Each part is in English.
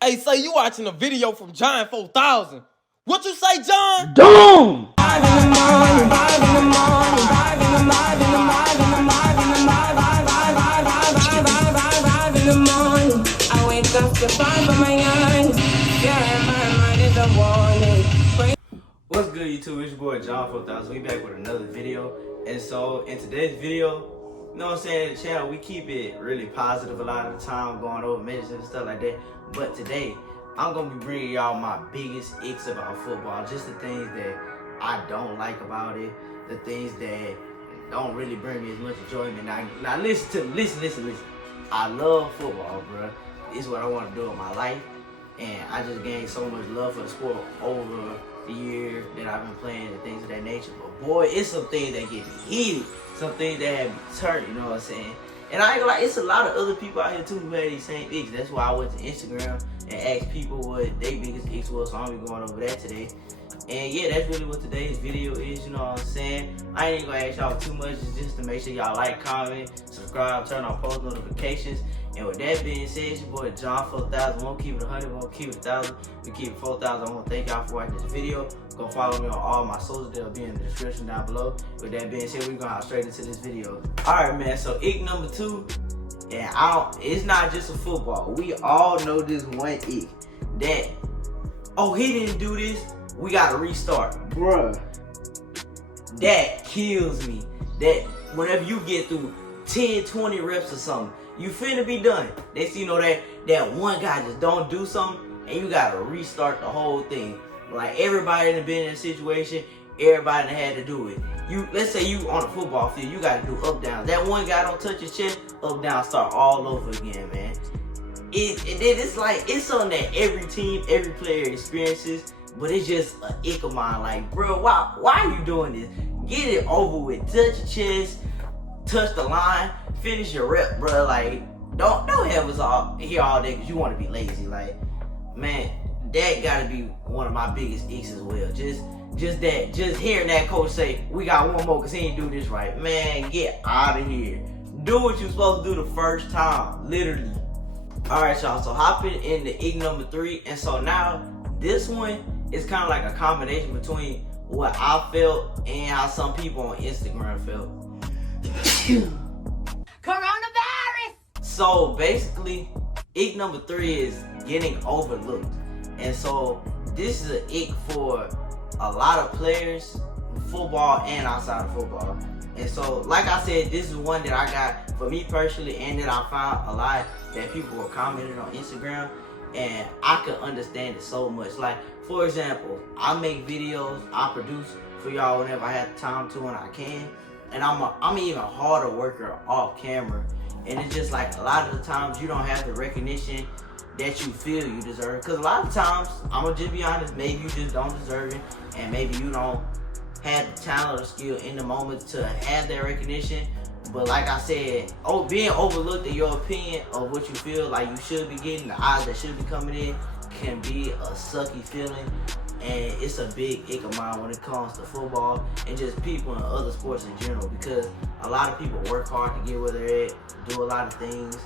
Hey, say you watching a video from John 4000. What you say, John? Doom! I wake up to find my eyes. Yeah, my mind is a warning. What's good, YouTube? It's your boy John 4000. We back with another video. And so in today's video, you know what I'm saying, the channel, we keep it really positive a lot of the time, going over measures and stuff like that. But today, I'm gonna be bringing y'all my biggest icks about football, just the things that I don't like about it, the things that don't really bring me as much enjoyment. Now listen. I love football, bro. It's what I want to do in my life, and I just gained so much love for the sport over the year that I've been playing and things of that nature. But boy, it's some things that get me heated, some things that have me turned, you know what I'm saying? And I ain't gonna lie, it's a lot of other people out here too who had these same icks. That's why I went to Instagram and asked people what their biggest icks was, so I'm gonna be going over that today. And yeah, that's really what today's video is, you know what I'm saying? I ain't gonna ask y'all too much, it's just to make sure y'all like, comment, subscribe, turn on post notifications. And with that being said, it's your boy John 4000. Won't keep it 100, won't keep it 1,000. We keep it 4,000. I want to thank y'all for watching this video. Go follow me on all my socials. They'll be in the description down below. With that being said, we're going to hop straight into this video. Alright, man. So, ick number 2. And it's not just a football. We all know this one ick. That, oh, he didn't do this. We got to restart. Bruh. That kills me. That whenever you get through 10, 20 reps or something, you finna be done. Next thing you know, that one guy just don't do something and you gotta restart the whole thing. Like everybody that been in a situation, everybody that had to do it. Let's say you on a football field, you gotta do up down. That one guy don't touch his chest, up down, start all over again, man. It's like, it's something that every team, every player experiences, but it's just an ick of mine. Like, bro, why are you doing this? Get it over with. Touch your chest, touch the line, finish your rep, bro. Like, don't have us all here all day because you want to be lazy. Like, man, that gotta be one of my biggest icks as well. Just hearing that coach say, we got one more because he ain't do this right. Man, get out of here. Do what you're supposed to do the first time, literally. Alright, y'all, so hopping into ick number 3. And so now, this one is kind of like a combination between what I felt and how some people on Instagram felt. Coronavirus! So basically, ick number 3 is getting overlooked. And so this is an ick for a lot of players, football and outside of football. And so, like I said, this is one that I got for me personally, and that I found a lot that people were commenting on Instagram, and I could understand it so much. Like, for example, I make videos, I produce for y'all whenever I have the time to and I can. And I'm even harder worker off camera. And it's just like a lot of the times you don't have the recognition that you feel you deserve. Because a lot of times, I'm going to just be honest, maybe you just don't deserve it. And maybe you don't have the talent or skill in the moment to have that recognition. But like I said, being overlooked in your opinion of what you feel like you should be getting, the odds that should be coming in, can be a sucky feeling. And it's a big ick of mine when it comes to football and just people in other sports in general, because a lot of people work hard to get where they're at, do a lot of things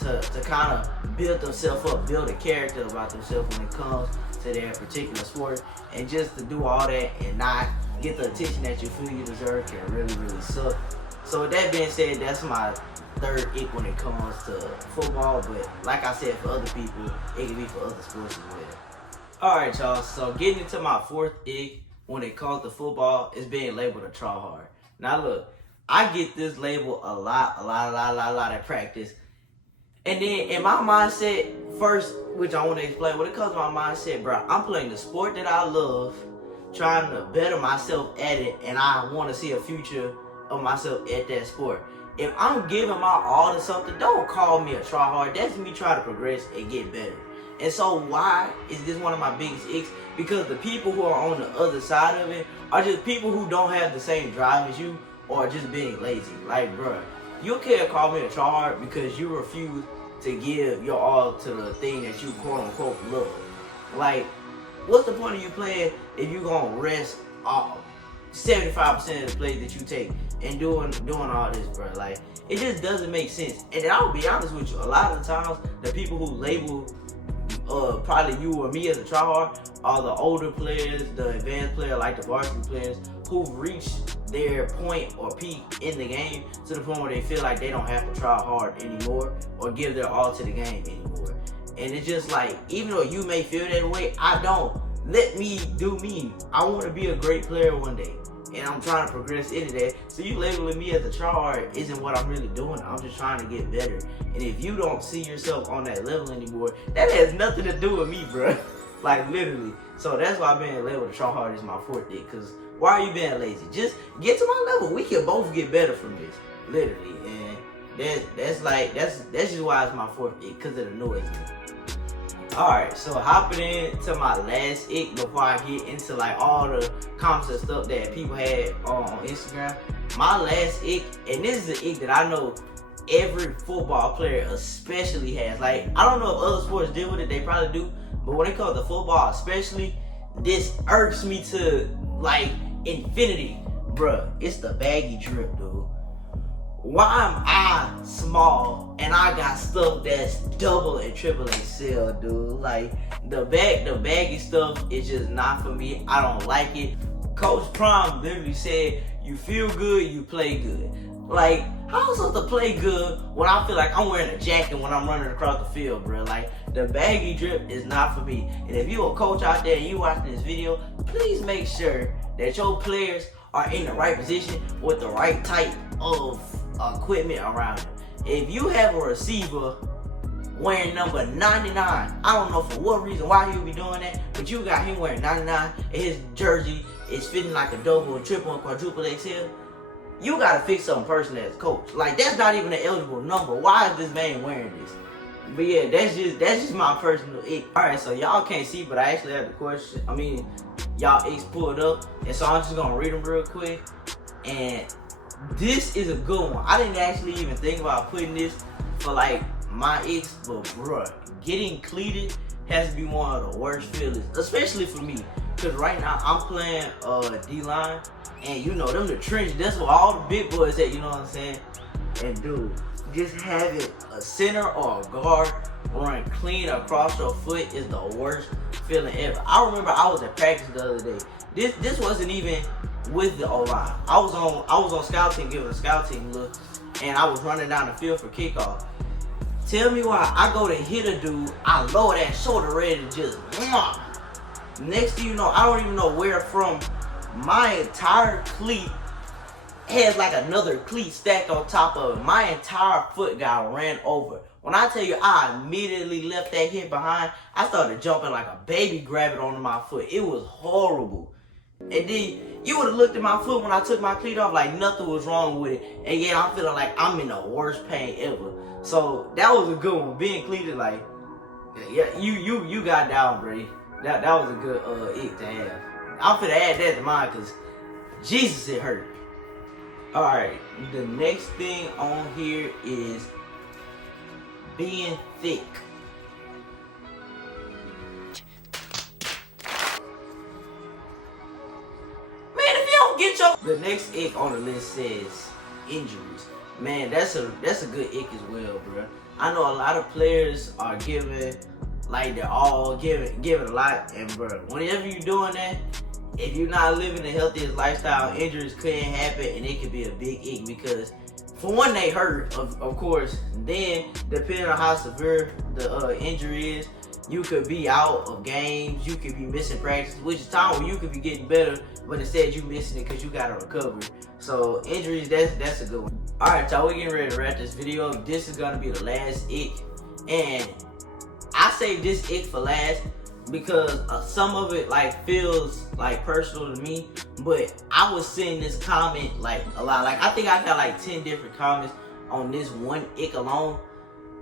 to kind of build themselves up, build a character about themselves when it comes to their particular sport. And just to do all that and not get the attention that you feel you deserve can really, really suck. So with that being said, that's my third ick when it comes to football. But like I said, for other people, it can be for other sports as well. Alright, y'all, so getting into my fourth ick when it comes to football is being labeled a tryhard. Now look, I get this label a lot at practice. And then in my mindset, first, which I want to explain, when it comes to my mindset, bro, I'm playing the sport that I love, trying to better myself at it, and I want to see a future of myself at that sport. If I'm giving my all to something, don't call me a tryhard. That's me trying to progress and get better. And so why is this one of my biggest icks? Because the people who are on the other side of it are just people who don't have the same drive as you, or just being lazy. Like, bruh, you can't call me a tryhard because you refuse to give your all to the thing that you quote unquote love. Like, what's the point of you playing if you gonna rest 75% of the plays that you take and doing all this, bro? Like, it just doesn't make sense. And then I'll be honest with you, a lot of the times the people who label probably you or me as a tryhard, are the older players, the advanced player like the varsity players who've reached their point or peak in the game to the point where they feel like they don't have to try hard anymore or give their all to the game anymore. And it's just like, even though you may feel that way, I don't. Let me do me. I want to be a great player one day, and I'm trying to progress into that. So you labeling me as a tryhard isn't what I'm really doing. I'm just trying to get better. And if you don't see yourself on that level anymore, that has nothing to do with me, bro. Like, literally. So that's why being labeled a tryhard is my forte. Because why are you being lazy? Just get to my level. We can both get better from this, literally. And that's just why it's my forte, because it annoys me. Alright, so hopping into my last ick before I get into like all the comments and stuff that people had on Instagram. My last ick, and this is an ick that I know every football player especially has. Like, I don't know if other sports deal with it, they probably do, but when it comes to football especially, this irks me to like infinity. Bruh, it's the baggy drip, dude. Why am I small and I got stuff that's double and triple XL, dude? Like, the baggy stuff is just not for me. I don't like it. Coach Prime literally said, you feel good, you play good. Like, how am I supposed to play good when I feel like I'm wearing a jacket when I'm running across the field, bro? Like, the baggy drip is not for me. And if you're a coach out there and you watching this video, please make sure that your players are in the right position with the right type of equipment around him. If you have a receiver wearing number 99, I don't know for what reason why he would be doing that, but you got him wearing 99 and his jersey is fitting like a double, triple, and quadruple XL, you gotta fix something personally as a coach. Like, that's not even an eligible number. Why is this man wearing this? But yeah, that's just my personal ick. Alright, so y'all can't see, but I actually have the question. I mean, y'all icks pulled up, and so I'm just gonna read them real quick. And this is a good one. I didn't actually even think about putting this for like my icks, but bruh, getting cleated has to be one of the worst feelings, especially for me. Cause right now I'm playing D-line, and you know them the trench. That's where all the big boys at. You know what I'm saying? And dude, just having a center or a guard run clean across your foot is the worst feeling ever. I remember I was at practice the other day. This wasn't even with the O-line. I was on scout team, giving a scout team look, and I was running down the field for kickoff. Tell me why I go to hit a dude, I lower that shoulder ready to just mwah. Next thing you know, I don't even know where from, my entire cleat has like another cleat stacked on top of it. My entire foot got ran over. When I tell you I immediately left that hit behind, I started jumping like a baby grabbing onto my foot. It was horrible. And then you would have looked at my foot when I took my cleat off like nothing was wrong with it. And yeah, I'm feeling like I'm in the worst pain ever. So that was a good one. Being cleated, like, yeah, you got down, Brady. That was a good ick to have. I'm finna add that to mine because Jesus, it hurt. Alright, the next thing on here is being thick. The next ick on the list says injuries. Man, that's a good ick as well, bro. I know a lot of players are giving, like, they're all giving a lot, and bro, whenever you're doing that, if you're not living the healthiest lifestyle, injuries can happen, and it could be a big ick because, for one, they hurt, of course. Then, depending on how severe the injury is, you could be out of games, you could be missing practice, which is time where you could be getting better, but instead you missing it because you gotta recover. So injuries, that's a good one. Alright, y'all, we're getting ready to wrap this video. This is gonna be the last ick. And I saved this ick for last because some of it like feels like personal to me, but I was seeing this comment like a lot. Like, I think I got like 10 different comments on this one ick alone,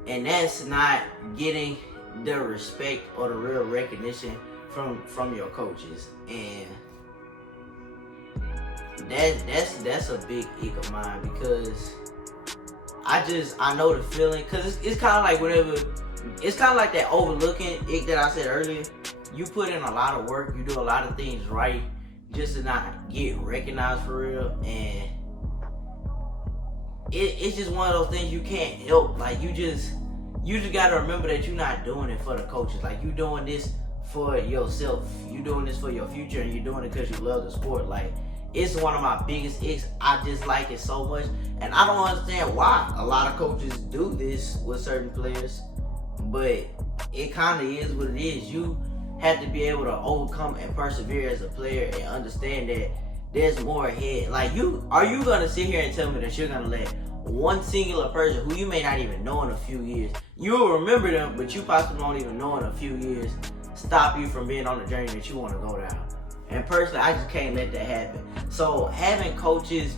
and that's not getting the respect or the real recognition from your coaches. And that's a big ick of mine because I know the feeling, because it's kind of like whatever, it's kind of like that overlooking ick that I said earlier. You put in a lot of work, you do a lot of things right just to not get recognized for real, and it's just one of those things you can't help. Like, you you just gotta remember that you're not doing it for the coaches. Like, you doing this for yourself. You doing this for your future, and you're doing it because you love the sport. Like, it's one of my biggest icks. I dislike it so much, and I don't understand why a lot of coaches do this with certain players, but it kind of is what it is. You have to be able to overcome and persevere as a player and understand that there's more ahead. Like, are you gonna sit here and tell me that you're gonna let one singular person who you may not even know in a few years, you'll remember them, but you possibly won't even know in a few years, stop you from being on the journey that you want to go down? And personally, I just can't let that happen. So having coaches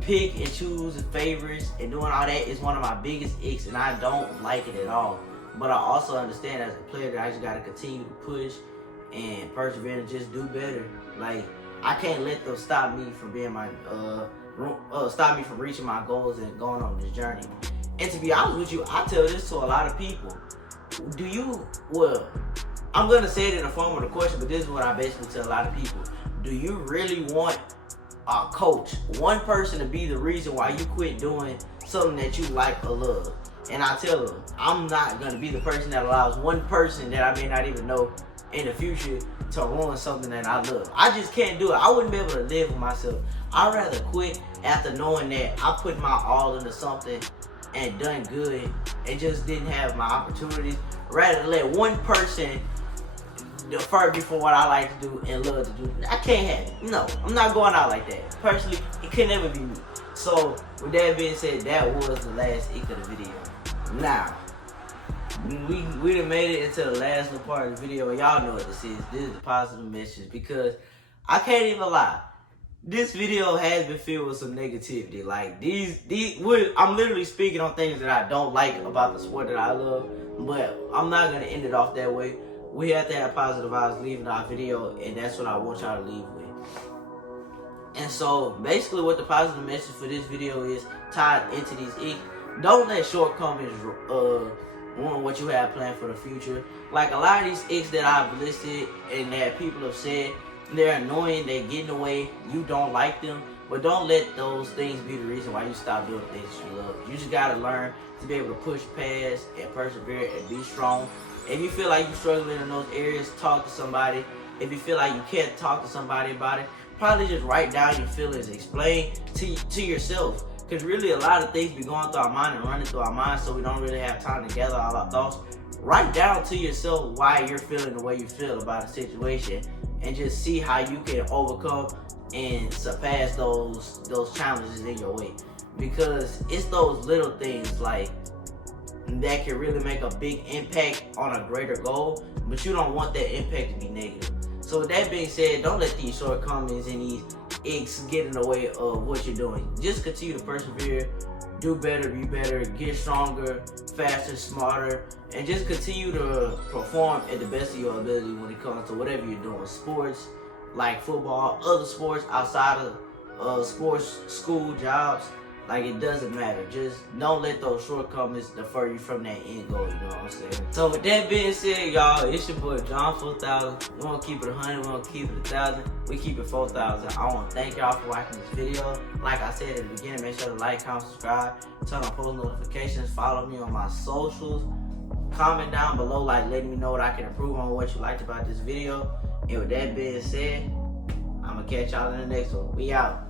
pick and choose favorites and doing all that is one of my biggest icks, and I don't like it at all. But I also understand as a player that I just gotta continue to push and persevere and just do better. Like, I can't let them stop me from being stop me from reaching my goals and going on this journey. And to be honest with you, I tell this to a lot of people. I'm gonna say it in the form of the question, but this is what I basically tell a lot of people. Do you really want a coach, one person, to be the reason why you quit doing something that you like or love? And I tell them, I'm not gonna be the person that allows one person that I may not even know in the future to ruin something that I love. I just can't do it. I wouldn't be able to live with myself. I'd rather quit after knowing that I put my all into something and done good and just didn't have my opportunities, rather than let one person defer me from what I like to do and love to do. I can't have it. No, I'm not going out like that. Personally, it can never be me. So with that being said, that was the last ick of the video. Now, we done made it into the last little part of the video, and y'all know what this is. This is the positive message, because I can't even lie. This video has been filled with some negativity. Like, I'm literally speaking on things that I don't like about the sport that I love, but I'm not gonna end it off that way. We have to have positive vibes leaving our video, and that's what I want y'all to leave with. And so, basically what the positive message for this video is tied into these icks. Don't let shortcomings ruin what you have planned for the future. Like, a lot of these icks that I've listed and that people have said, they're annoying, they get in the way, you don't like them, but don't let those things be the reason why you stop doing things that you love. You just gotta learn to be able to push past and persevere and be strong. If you feel like you're struggling in those areas, talk to somebody. If you feel like you can't talk to somebody about it, probably just write down your feelings, explain to yourself. Because really, a lot of things be going through our mind and running through our mind, so we don't really have time to gather all our thoughts. Write down to yourself why you're feeling the way you feel about a situation, and just see how you can overcome and surpass those challenges in your way. Because it's those little things like that can really make a big impact on a greater goal, but you don't want that impact to be negative. So with that being said, don't let these shortcomings and these icks get in the way of what you're doing. Just continue to persevere, do better, be better, get stronger, faster, smarter, and just continue to perform at the best of your ability when it comes to whatever you're doing. Sports, like football, other sports outside of sports, school, jobs, like, it doesn't matter. Just don't let those shortcomings defer you from that end goal, you know what I'm saying? So with that being said, y'all, it's your boy John 4000. We won't keep it 100, we won't keep it 1,000. We keep it 4,000. I want to thank y'all for watching this video. Like I said at the beginning, make sure to like, comment, subscribe, turn on post notifications, follow me on my socials. Comment down below, like, letting me know what I can improve on, what you liked about this video. And with that being said, I'm going to catch y'all in the next one. We out.